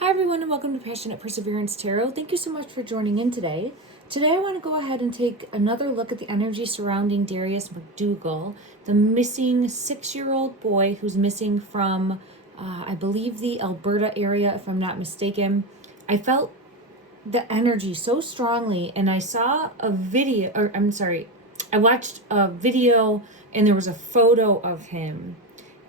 Hi everyone and welcome to Passionate Perseverance Tarot. Thank you so much for joining in today. Today I want to go ahead and take another look at the energy surrounding Darius Macdougall, the missing 6-year-old boy who's missing from, I believe, the Alberta area, if I'm not mistaken. I felt the energy so strongly, and I saw a video, I watched a video and there was a photo of him.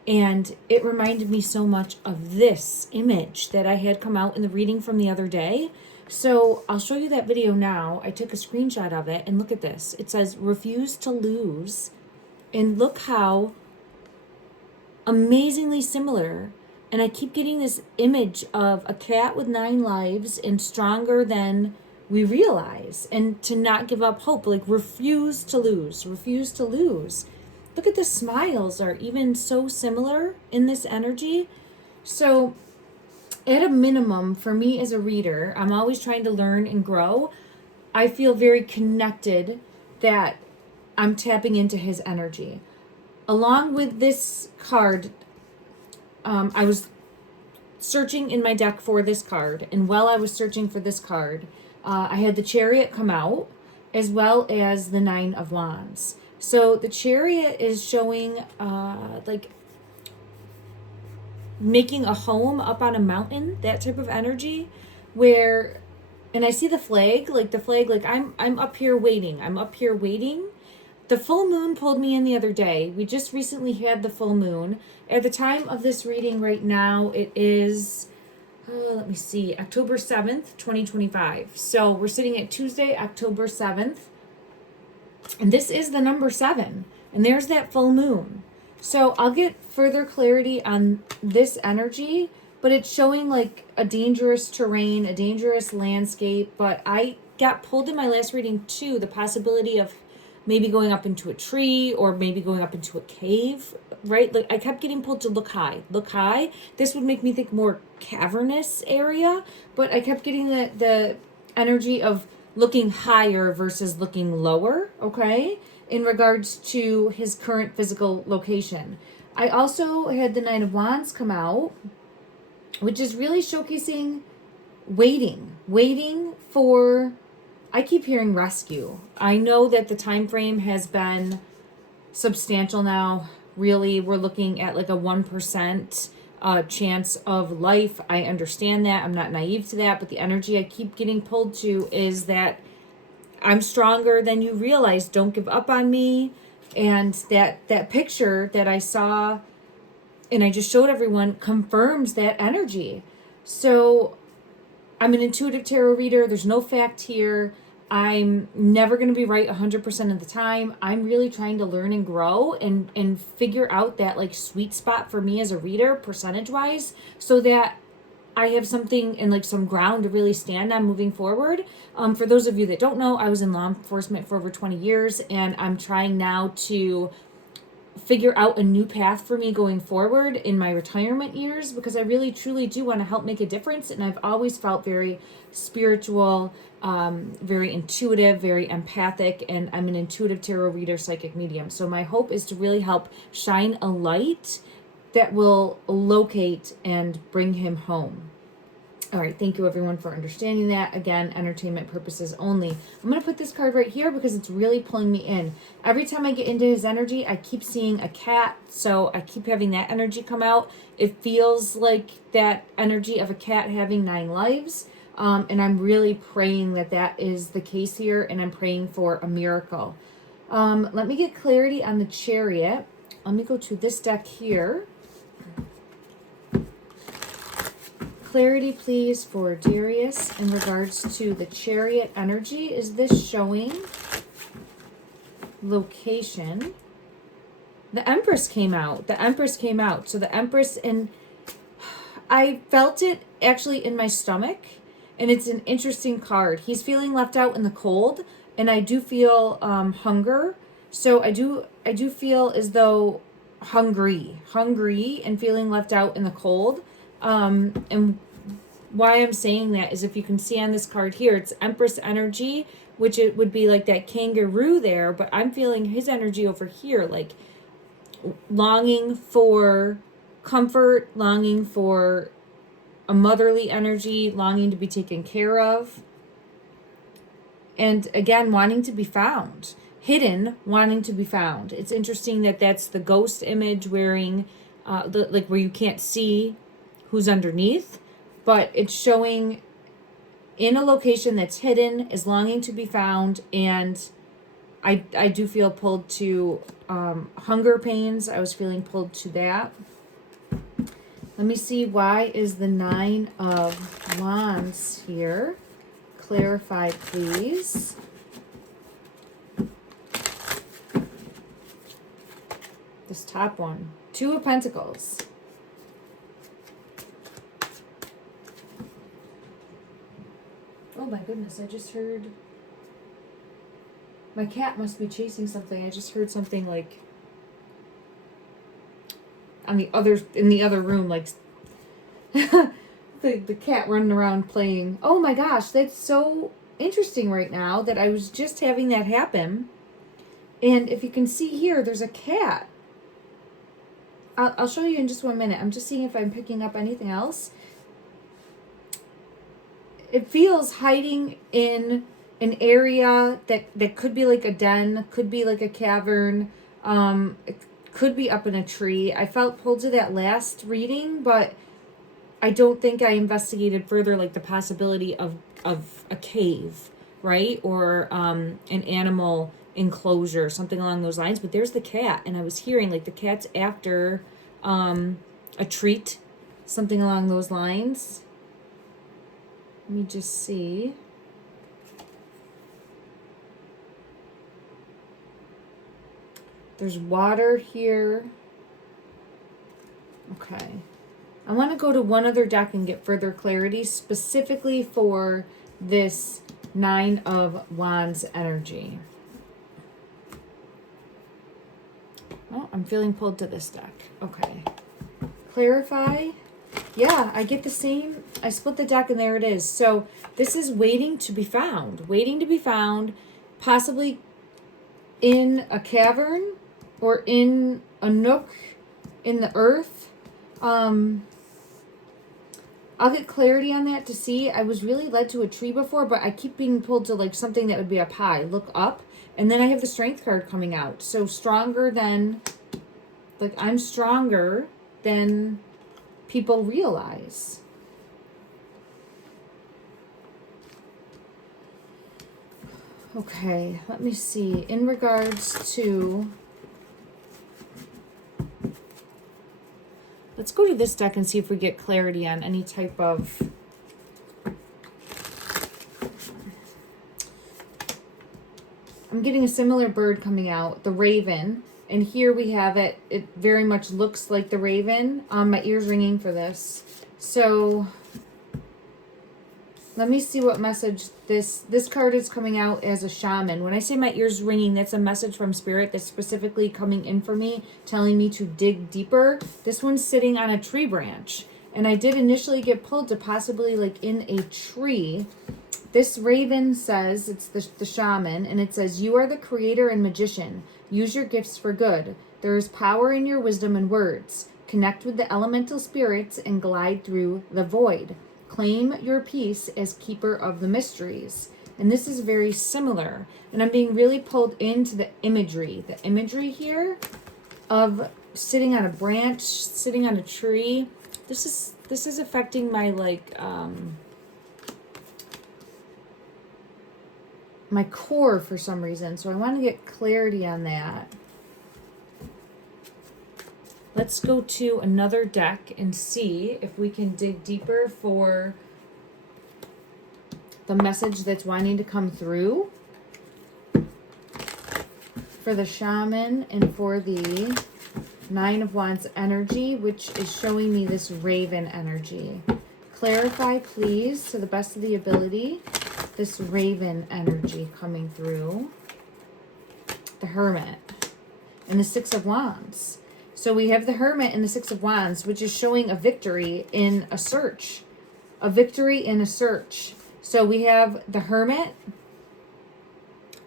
And it reminded me so much of this image that I had come out in the reading from the other day. So I'll show you that video now. I took a screenshot of it and look at this. It says, refuse to lose. And look how amazingly similar. And I keep getting this image of a cat with 9 lives and stronger than we realize. And to not give up hope, like refuse to lose, refuse to lose. Look at the smiles are even so similar in this energy. So at a minimum, for me as a reader, I'm always trying to learn and grow. I feel very connected that I'm tapping into his energy. Along with this card, I was searching in my deck for this card. And while I was searching for this card, I had the Chariot come out as well as the 9 of Wands. So the Chariot is showing like making a home up on a mountain, that type of energy where, and I see the flag, like I'm up here waiting. I'm up here waiting. The full moon pulled me in the other day. We just recently had the full moon. At the time of this reading right now, it is, let me see, October 7th, 2025. So we're sitting at Tuesday, October 7th. And this is the number 7. And there's that full moon. So I'll get further clarity on this energy, but it's showing like a dangerous terrain, a dangerous landscape. But I got pulled in my last reading too, the possibility of maybe going up into a tree or maybe going up into a cave, right? Like I kept getting pulled to look high, look high. This would make me think more cavernous area, but I kept getting the energy of looking higher versus looking lower, okay, in regards to his current physical location. I also had the 9 of Wands come out, which is really showcasing waiting for, I keep hearing rescue. I know that the time frame has been substantial now. Really, we're looking at like a 1% chance of life. I understand that. I'm not naive to that, but the energy I keep getting pulled to is that I'm stronger than you realize. Don't give up on me. And that picture that I saw and I just showed everyone confirms that energy. So I'm an intuitive tarot reader. There's no fact here. I'm never going to be right 100% of the time. I'm really trying to learn and grow and figure out that like sweet spot for me as a reader, percentage wise, so that I have something and like some ground to really stand on moving forward. For those of you that don't know, I was in law enforcement for over 20 years and I'm trying now to figure out a new path for me going forward in my retirement years, because I really truly do want to help make a difference. And I've always felt very spiritual, very intuitive, very empathic, and I'm an intuitive tarot reader, psychic medium. So my hope is to really help shine a light that will locate and bring him home. All right, thank you everyone for understanding that. Again, entertainment purposes only. I'm going to put this card right here because it's really pulling me in. Every time I get into his energy, I keep seeing a cat, so I keep having that energy come out. It feels like that energy of a cat having 9 lives, and I'm really praying that that is the case here, and I'm praying for a miracle. Let me get clarity on the Chariot. Let me go to this deck here. Clarity, please, for Darius in regards to the Chariot energy. Is this showing location? The Empress came out. The Empress came out. So the Empress, and I felt it actually in my stomach, and it's an interesting card. He's feeling left out in the cold, and I do feel hunger. So I do feel as though hungry and feeling left out in the cold. And why I'm saying that is if you can see on this card here, it's Empress energy, which it would be like that kangaroo there, but I'm feeling his energy over here, like longing for comfort, longing for a motherly energy, longing to be taken care of. And again, wanting to be found. Hidden, wanting to be found. It's interesting that that's the ghost image wearing, like where you can't see who's underneath. But it's showing in a location that's hidden, is longing to be found. And I do feel pulled to hunger pains. I was feeling pulled to that. Let me see, why is the 9 of Wands here? Clarify, please. This top one. 2 of Pentacles. Oh my goodness, I just heard... My cat must be chasing something. I just heard something like... in the other room, like... the cat running around playing. Oh my gosh, that's so interesting right now that I was just having that happen. And if you can see here, there's a cat. I'll show you in just 1 minute. I'm just seeing if I'm picking up anything else. It feels hiding in an area that could be like a den, could be like a cavern, it could be up in a tree. I felt pulled to that last reading, but I don't think I investigated further, like the possibility of a cave, right? Or an animal enclosure, something along those lines. But there's the cat, and I was hearing like the cat's after a treat, something along those lines. Let me just see. There's water here. Okay. I want to go to one other deck and get further clarity, specifically for this 9 of Wands energy. Oh, I'm feeling pulled to this deck. Okay. Clarify. Yeah, I get the same. I split the deck and there it is. So this is waiting to be found. Waiting to be found, possibly in a cavern or in a nook in the earth. I'll get clarity on that to see. I was really led to a tree before, but I keep being pulled to like something that would be up high. Look up. And then I have the Strength card coming out. So stronger than, like I'm stronger than people realize. Okay, let me see. In regards to... Let's go to this deck and see if we get clarity on any type of... I'm getting a similar bird coming out, the raven. And here we have it. It very much looks like the raven. My ear's ringing for this. So let me see what message this card is coming out as a shaman. When I say my ear's ringing, that's a message from Spirit that's specifically coming in for me, telling me to dig deeper. This one's sitting on a tree branch. And I did initially get pulled to possibly like in a tree. This raven says, it's the shaman, and it says, "You are the creator and magician. Use your gifts for good. There is power in your wisdom and words. Connect with the elemental spirits and glide through the void. Claim your peace as keeper of the mysteries." And this is very similar. And I'm being really pulled into the imagery. The imagery here of sitting on a branch, sitting on a tree. This is affecting my like my core for some reason. So I want to get clarity on that. Let's go to another deck and see if we can dig deeper for the message that's wanting to come through for the shaman and for the 9 of Wands energy, which is showing me this raven energy. Clarify, please, to the best of the ability, this raven energy coming through. The Hermit and the 6 of Wands. So we have the Hermit and the 6 of Wands, which is showing a victory in a search. A victory in a search. So we have the Hermit.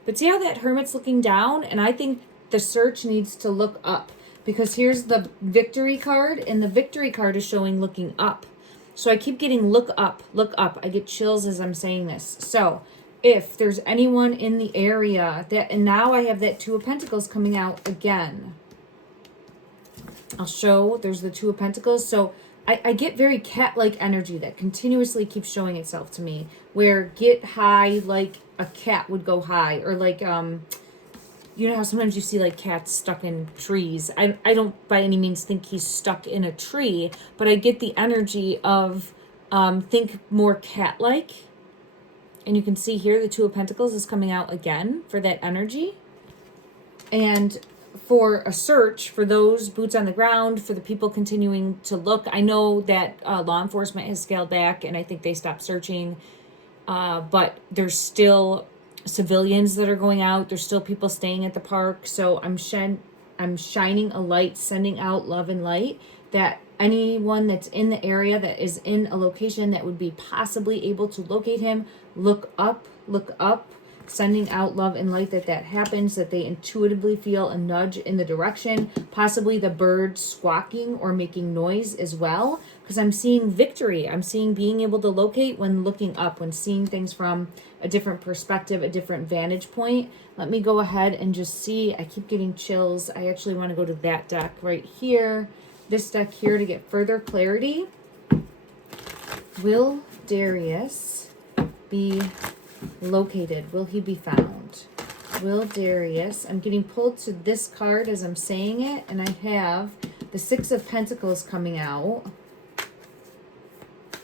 But see how that Hermit's looking down? And I think the search needs to look up. Because here's the victory card, and the victory card is showing looking up. So I keep getting look up, look up. I get chills as I'm saying this. So if there's anyone in the area that, and now I have that Two of Pentacles coming out again. I'll show, there's the Two of Pentacles. So I get very cat-like energy that continuously keeps showing itself to me, where get high like a cat would go high, or like, you know how sometimes you see like cats stuck in trees. I don't by any means think he's stuck in a tree, but I get the energy of, think more cat-like. And you can see here the Two of Pentacles is coming out again for that energy. And for a search, for those boots on the ground, for the people continuing to look. I know that law enforcement has scaled back, and I think they stopped searching. But there's still civilians that are going out. There's still people staying at the park. So I'm shining a light, sending out love and light, that anyone that's in the area that is in a location that would be possibly able to locate him, look up, sending out love and light that happens, that they intuitively feel a nudge in the direction, possibly the bird squawking or making noise as well, because I'm seeing victory. I'm seeing being able to locate when looking up, when seeing things from a different perspective, a different vantage point. Let me go ahead and just see. I keep getting chills. I actually want to go to that deck right here, this deck here, to get further clarity. Will Darius be located? Will he be found? Will Darius, I'm getting pulled to this card as I'm saying it, and I have the Six of Pentacles coming out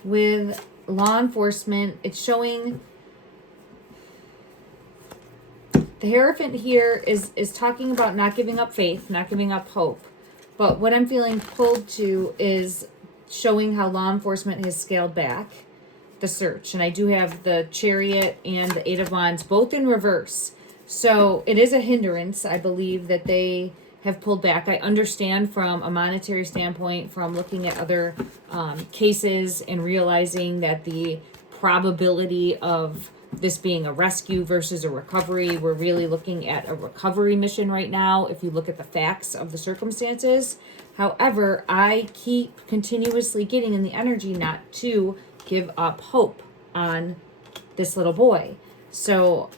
with law enforcement. It's showing the Hierophant here is talking about not giving up faith, not giving up hope. But what I'm feeling pulled to is showing how law enforcement has scaled back the search. And I do have the Chariot and the Eight of Wands both in reverse. So it is a hindrance, I believe, that they have pulled back. I understand from a monetary standpoint, from looking at other cases and realizing that the probability of this being a rescue versus a recovery, we're really looking at a recovery mission right now if you look at the facts of the circumstances. However, I keep continuously getting in the energy not to give up hope on this little boy. So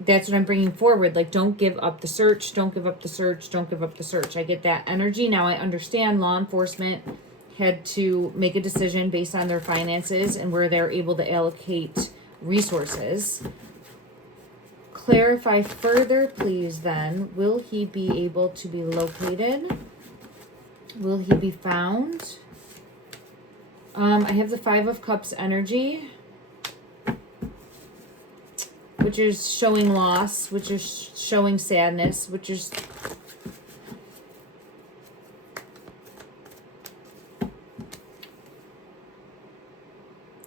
that's what I'm bringing forward. Like, don't give up the search, don't give up the search, don't give up the search. I get that energy. Now I understand law enforcement had to make a decision based on their finances and where they're able to allocate resources. Clarify further, please, then. Will he be able to be located? Will he be found? I have the Five of Cups energy, which is showing loss, which is showing sadness, which is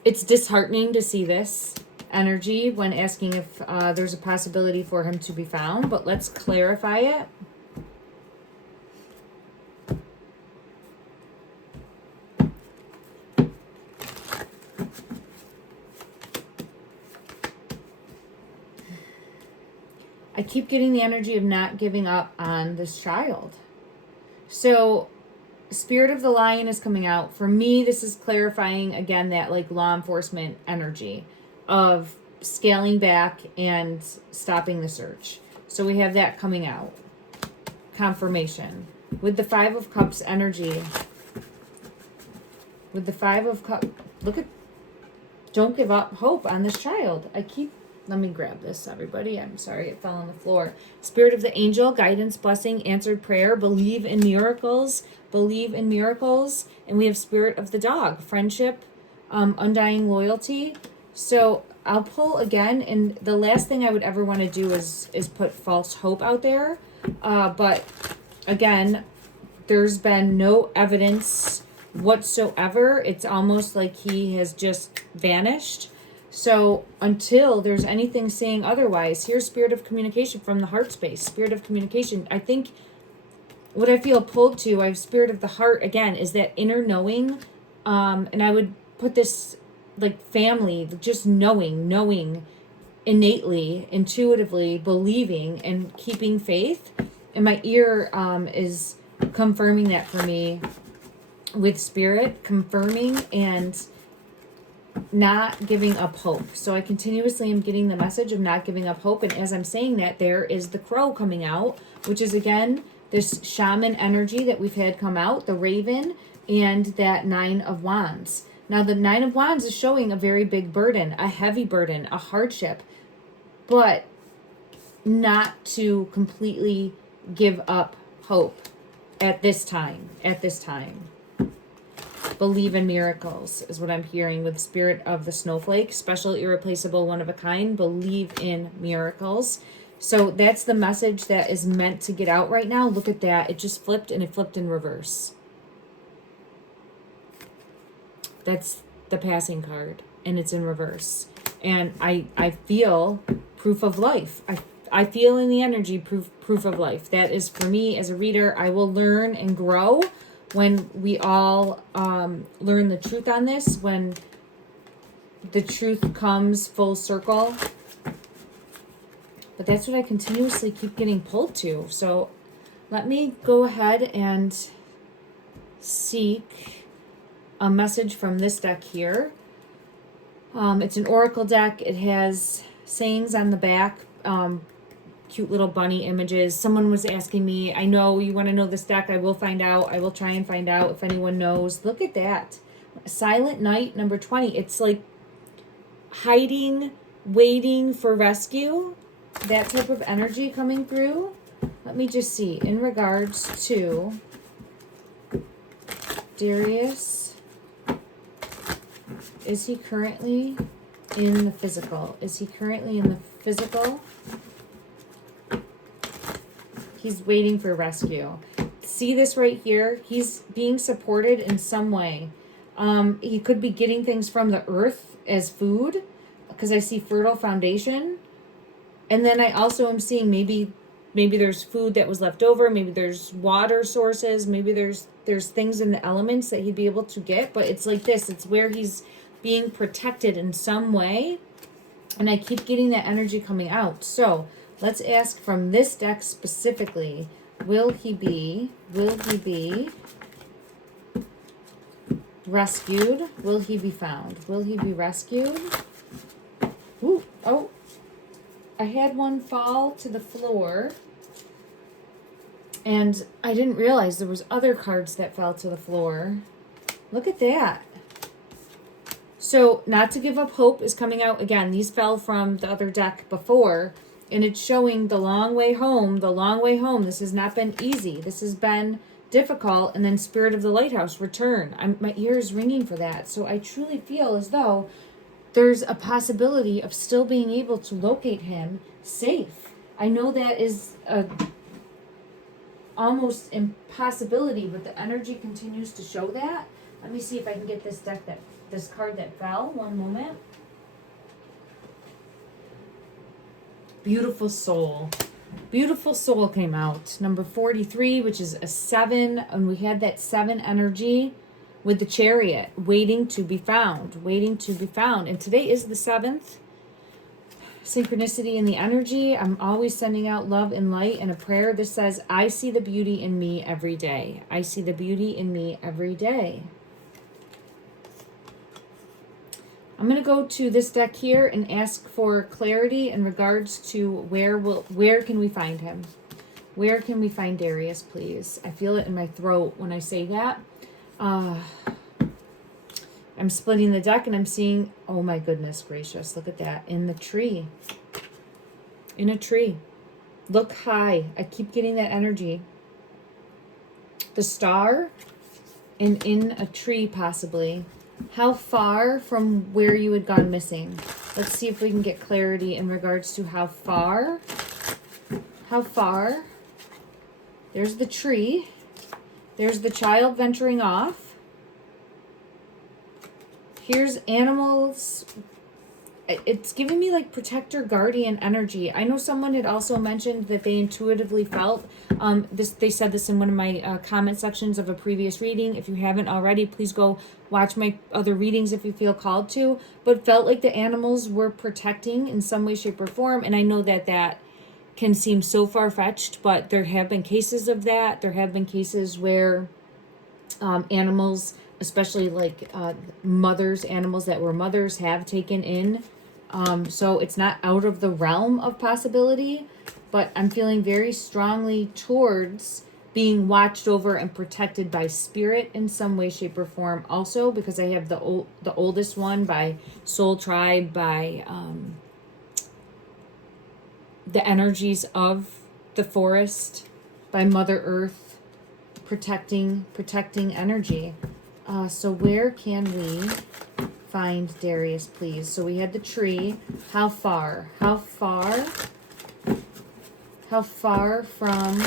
it's disheartening to see this energy when asking if there's a possibility for him to be found, but let's clarify it. I keep getting the energy of not giving up on this child. So Spirit of the Lion is coming out. For me, this is clarifying again that like law enforcement energy of scaling back and stopping the search. So we have that coming out. Confirmation. With the Five of Cups energy. With the Five of Cups. Look at, don't give up hope on this child. Let me grab this, everybody. I'm sorry, it fell on the floor. Spirit of the Angel, guidance, blessing, answered prayer, believe in miracles. Believe in miracles. And we have Spirit of the Dog, friendship, undying loyalty. So I'll pull again, and the last thing I would ever want to do is put false hope out there. But again, there's been no evidence whatsoever. It's almost like he has just vanished. So until there's anything saying otherwise, here's Spirit of Communication from the heart space. Spirit of Communication. I think what I feel pulled to, I have Spirit of the Heart again, is that inner knowing. And I would put this like family, just knowing innately, intuitively, believing and keeping faith. And my ear is confirming that for me with Spirit, confirming and not giving up hope. So I continuously am getting the message of not giving up hope. And as I'm saying that, there is the crow coming out, which is again this shaman energy that we've had come out, the raven, and that 9 of Wands. Now the 9 of Wands is showing a very big burden, a heavy burden, a hardship, but not to completely give up hope at this time. Believe in miracles is what I'm hearing with Spirit of the Snowflake. Special, irreplaceable, one of a kind. Believe in miracles. So that's the message that is meant to get out right now. Look at that. It just flipped, and it flipped in reverse. That's the passing card, and it's in reverse. And I feel proof of life. I feel in the energy proof of life. That is for me as a reader. I will learn and grow when we all learn the truth on this, when the truth comes full circle. But that's what I continuously keep getting pulled to. So let me go ahead and seek a message from this deck here. It's an oracle deck. It has sayings on the back, cute little bunny images. Someone was asking me, I know you want to know this deck. I will find out. I will try and find out if anyone knows. Look at that. Silent Night, number 20. It's like hiding, waiting for rescue. That type of energy coming through. Let me just see. In regards to Darius, is he currently in the physical? Is he currently in the physical? He's waiting for rescue. See this right here? He's being supported in some way. He could be getting things from the earth as food, because I see fertile foundation. And then I also am seeing maybe there's food that was left over. Maybe there's water sources. Maybe there's things in the elements that he'd be able to get. But it's like this. It's where he's being protected in some way. And I keep getting that energy coming out. So let's ask from this deck specifically, will he be rescued? Will he be found? Will he be rescued? Ooh, oh, I had one fall to the floor, and I didn't realize there was other cards that fell to the floor. Look at that. So not to give up hope is coming out again. These fell from the other deck before, and it's showing the long way home, the long way home. This has not been easy. This has been difficult. And then Spirit of the Lighthouse, return. My ear is ringing for that. So I truly feel as though there's a possibility of still being able to locate him safe. I know that is a almost impossibility, but the energy continues to show that. Let me see if I can get this card that fell. One moment. Beautiful Soul. Beautiful Soul came out. Number 43, which is a 7. And we had that 7 energy with the Chariot, waiting to be found. Waiting to be found. And today is the 7th. Synchronicity in the energy. I'm always sending out love and light and a prayer. This says, I see the beauty in me every day. I see the beauty in me every day. I'm going to go to this deck here and ask for clarity in regards to where can we find him? Where can we find Darius, please? I feel it in my throat when I say that. I'm splitting the deck and I'm seeing, oh my goodness gracious, look at that, in the tree. In a tree. Look high. I keep getting that energy. The star and in a tree possibly. How far from where you had gone missing? Let's see if we can get clarity in regards to how far. How far? There's the tree. There's the child venturing off. Here's animals. It's giving me like protector, guardian energy. I know someone had also mentioned that they intuitively felt they said this in one of my comment sections of a previous reading. If you haven't already, please go watch my other readings if you feel called to. But felt like the animals were protecting in some way, shape, or form. And I know that can seem so far-fetched, but there have been cases of that. There have been cases where animals, especially like mothers, animals that were mothers have taken in. So it's not out of the realm of possibility, but I'm feeling very strongly towards being watched over and protected by spirit in some way, shape, or form. Also, because I have the oldest one by Soul Tribe, by the energies of the forest, by Mother Earth, protecting energy. So where can we find Darius, please? So we had the tree. How far from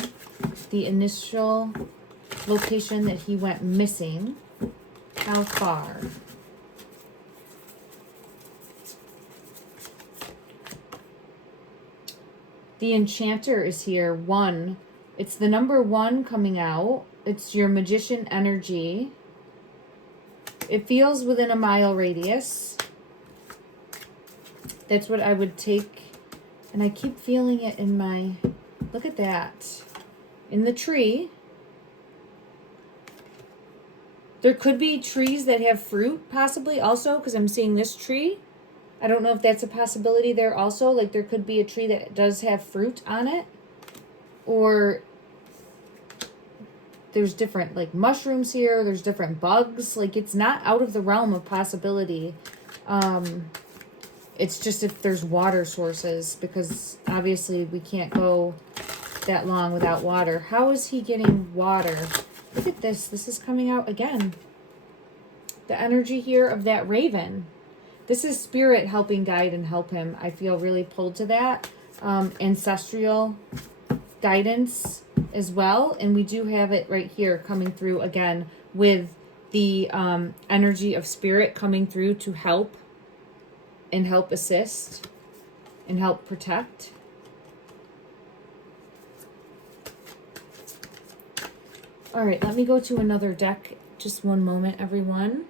the initial location that he went missing? How far? The enchanter is here. 1. It's the number 1 coming out. It's your magician energy. It feels within a mile radius. That's what I would take. And I keep feeling it in my... Look at that. In the tree. There could be trees that have fruit, possibly, also, because I'm seeing this tree. I don't know if that's a possibility there also. Like, there could be a tree that does have fruit on it. Or there's different, like, mushrooms here. There's different bugs. Like, it's not out of the realm of possibility. It's just if there's water sources, because obviously we can't go that long without water. How is he getting water? Look at this. This is coming out again. The energy here of that raven. This is spirit helping guide and help him. I feel really pulled to that. Ancestral guidance as well. And we do have it right here coming through again with the energy of spirit coming through to help and help assist and help protect. All right, let me go to another deck. Just one moment, everyone.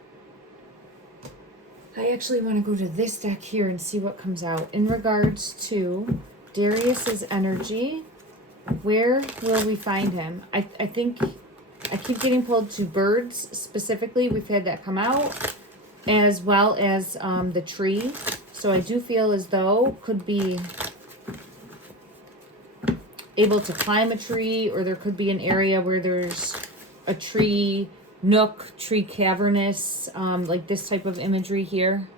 I actually want to go to this deck here and see what comes out. In regards to Darius's energy, where will we find him? I think I keep getting pulled to birds specifically. We've had that come out, as well as the tree. So I do feel as though could be able to climb a tree, or there could be an area where there's a tree nook, tree cavernous, like this type of imagery here.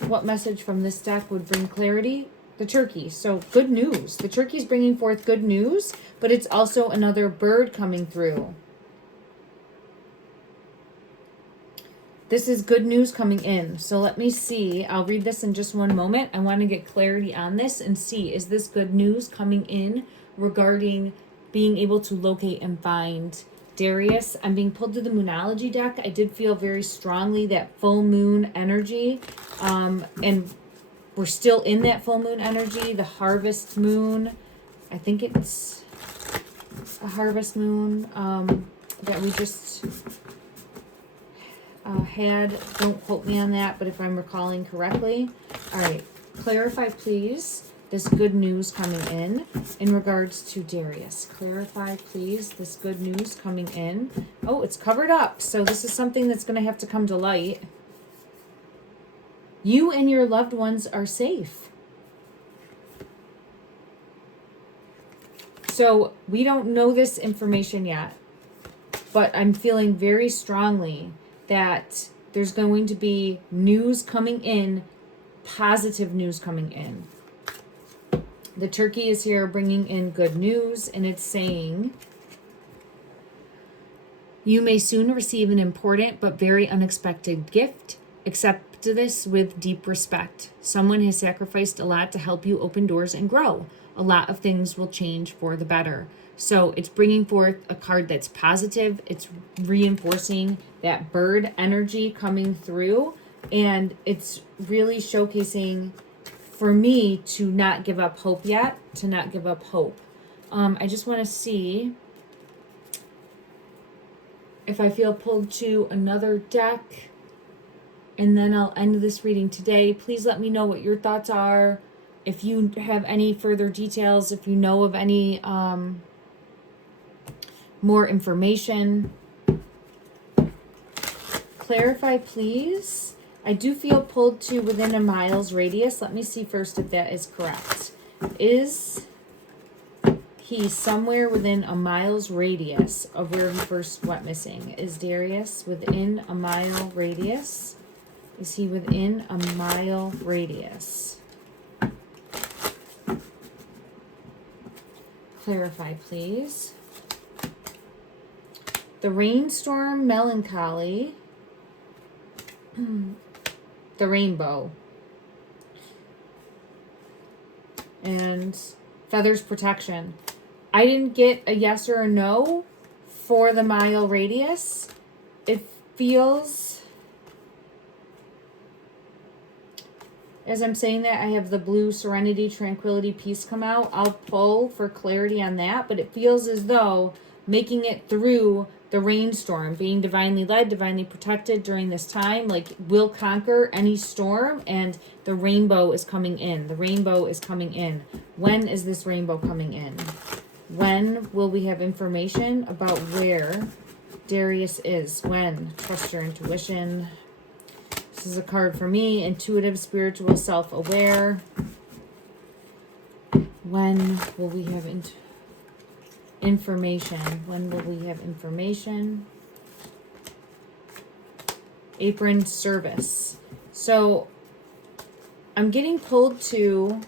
What message from this deck would bring clarity? The turkey. So good news. The turkey's bringing forth good news, but it's also another bird coming through. This is good news coming in. So let me see. I'll read this in just one moment. I want to get clarity on this and see, is this good news coming in regarding being able to locate and find Darius? I'm being pulled to the Moonology deck. I did feel very strongly that full moon energy. And we're still in that full moon energy, the harvest moon. I think it's a harvest moon that we just... had, don't quote me on that, but if I'm recalling correctly. All right, clarify please this good news coming in regards to Darius. Clarify please this good news coming in. Oh, it's covered up, so this is something that's going to have to come to light. You and your loved ones are safe. So we don't know this information yet, but I'm feeling very strongly that there's going to be news coming in, positive news coming in. The turkey is here bringing in good news, and it's saying, you may soon receive an important but very unexpected gift. Accept this with deep respect. Someone has sacrificed a lot to help you open doors and grow. A lot of things will change for the better. So it's bringing forth a card that's positive. It's reinforcing that bird energy coming through. And it's really showcasing for me to not give up hope yet, to not give up hope. I just want to see if I feel pulled to another deck. And then I'll end this reading today. Please let me know what your thoughts are. If you have any further details, if you know of any more information, clarify, please. I do feel pulled to within a mile's radius. Let me see first if that is correct. Is he somewhere within a mile's radius of where he first went missing? Is Darius within a mile radius? Is he within a mile radius? Clarify, please. The rainstorm melancholy. The rainbow. And feathers protection. I didn't get a yes or a no for the mile radius. It feels, as I'm saying that, I have the blue serenity, tranquility, peace come out. I'll pull for clarity on that, but it feels as though making it through the rainstorm, being divinely led, divinely protected during this time, like will conquer any storm, and the rainbow is coming in. The rainbow is coming in. When is this rainbow coming in? When will we have information about where Darius is? When? Trust your intuition. This is a card for me. Intuitive, spiritual, self-aware. When will we have information? When will we have information? Apron service. So I'm getting pulled to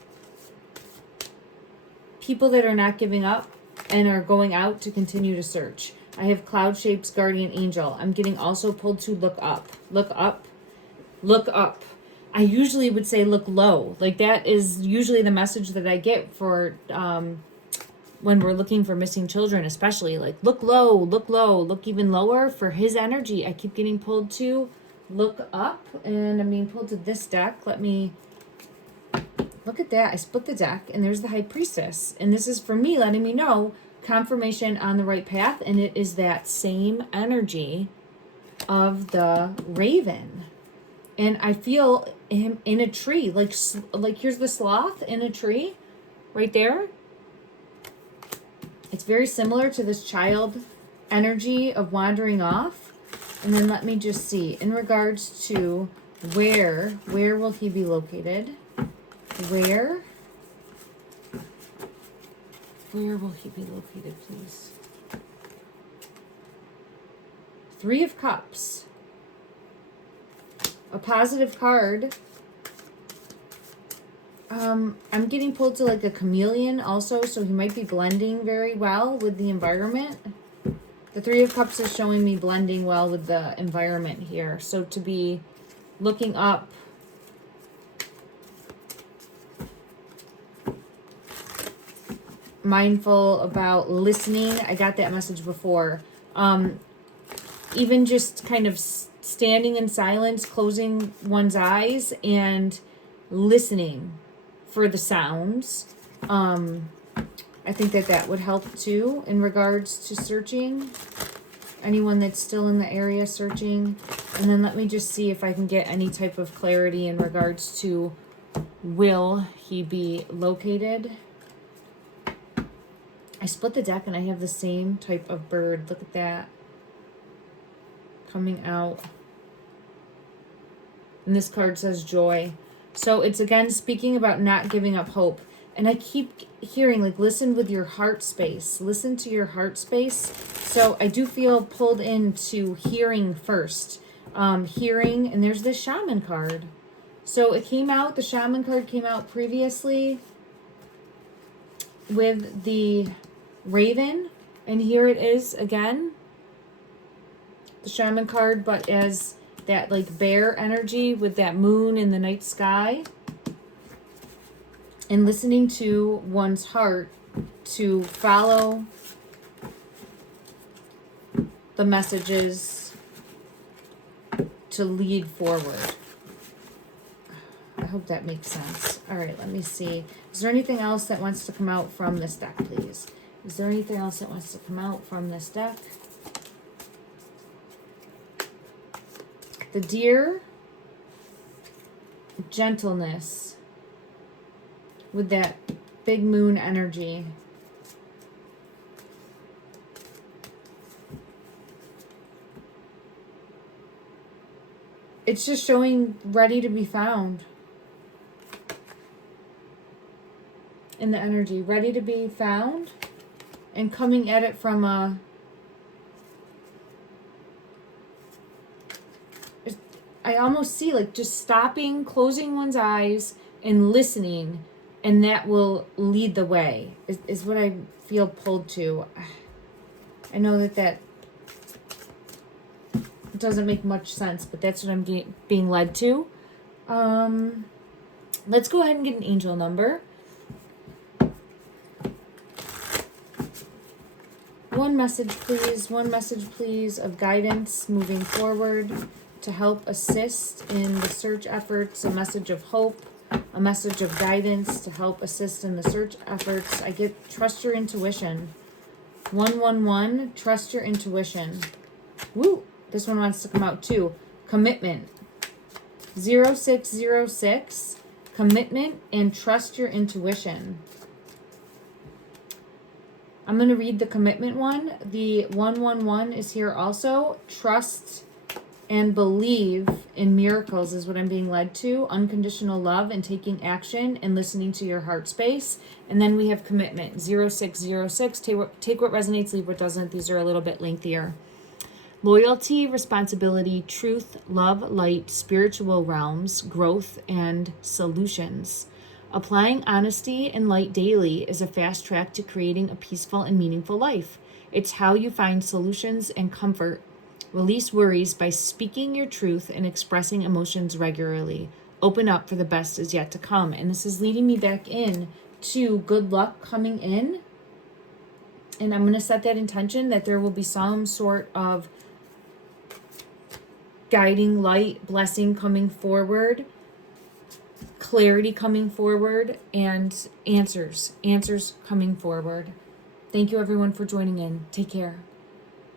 people that are not giving up and are going out to continue to search. I have cloud shapes, guardian angel. I'm getting also pulled to look up. Look up. Look up. I usually would say look low. Like that is usually the message that I get for when we're looking for missing children, especially like look low, look even lower for his energy. I keep getting pulled to look up, and I'm being pulled to this deck. Let me look at that. I split the deck, and there's the High Priestess. And this is for me letting me know confirmation on the right path, and it is that same energy of the Raven. And I feel him in a tree, like here's the sloth in a tree right there. It's very similar to this child energy of wandering off. And then let me just see, in regards to where will he be located? Where will he be located, please? Three of Cups. A positive card. I'm getting pulled to like a chameleon also, so he might be blending very well with the environment. The Three of Cups is showing me blending well with the environment here. So to be looking up, mindful about listening. I got that message before. Even just kind of standing in silence, closing one's eyes and listening for the sounds. I think that would help too in regards to searching. Anyone that's still in the area searching. And then let me just see if I can get any type of clarity in regards to will he be located. I split the deck and I have the same type of bird. Look at that. Coming out. And this card says joy. So it's again speaking about not giving up hope. And I keep hearing like listen with your heart space. Listen to your heart space. So I do feel pulled into hearing first. Hearing, and there's this shaman card. So it came out, the shaman card came out previously with the Raven. And here it is again. The shaman card, but as that like bear energy with that moon in the night sky. And listening to one's heart to follow the messages to lead forward. I hope that makes sense. All right, let me see. Is there anything else that wants to come out from this deck, please? Is there anything else that wants to come out from this deck? The deer, gentleness, with that big moon energy. It's just showing ready to be found. In the energy, ready to be found and coming at it from a, I almost see like just stopping, closing one's eyes and listening, and that will lead the way is what I feel pulled to. I know that doesn't make much sense, but that's what I'm being led to. Let's go ahead and get an angel number. One message, please, of guidance moving forward to help assist in the search efforts. A message of hope, a message of guidance to help assist in the search efforts. I get trust your intuition. 111, trust your intuition. Woo! This one wants to come out too. Commitment. 0606, commitment and trust your intuition. I'm going to read the commitment one. The 111 is here also. Trust and believe in miracles is what I'm being led to. Unconditional love and taking action and listening to your heart space. And then we have commitment. 0606. Take what resonates, leave what doesn't. These are a little bit lengthier. Loyalty, responsibility, truth, love, light, spiritual realms, growth, and solutions. Applying honesty and light daily is a fast track to creating a peaceful and meaningful life. It's how you find solutions and comfort. Release worries by speaking your truth and expressing emotions regularly. Open up for the best is yet to come. And this is leading me back in to good luck coming in. And I'm going to set that intention that there will be some sort of guiding light, blessing coming forward, clarity coming forward, and answers coming forward. Thank you everyone for joining in. Take care.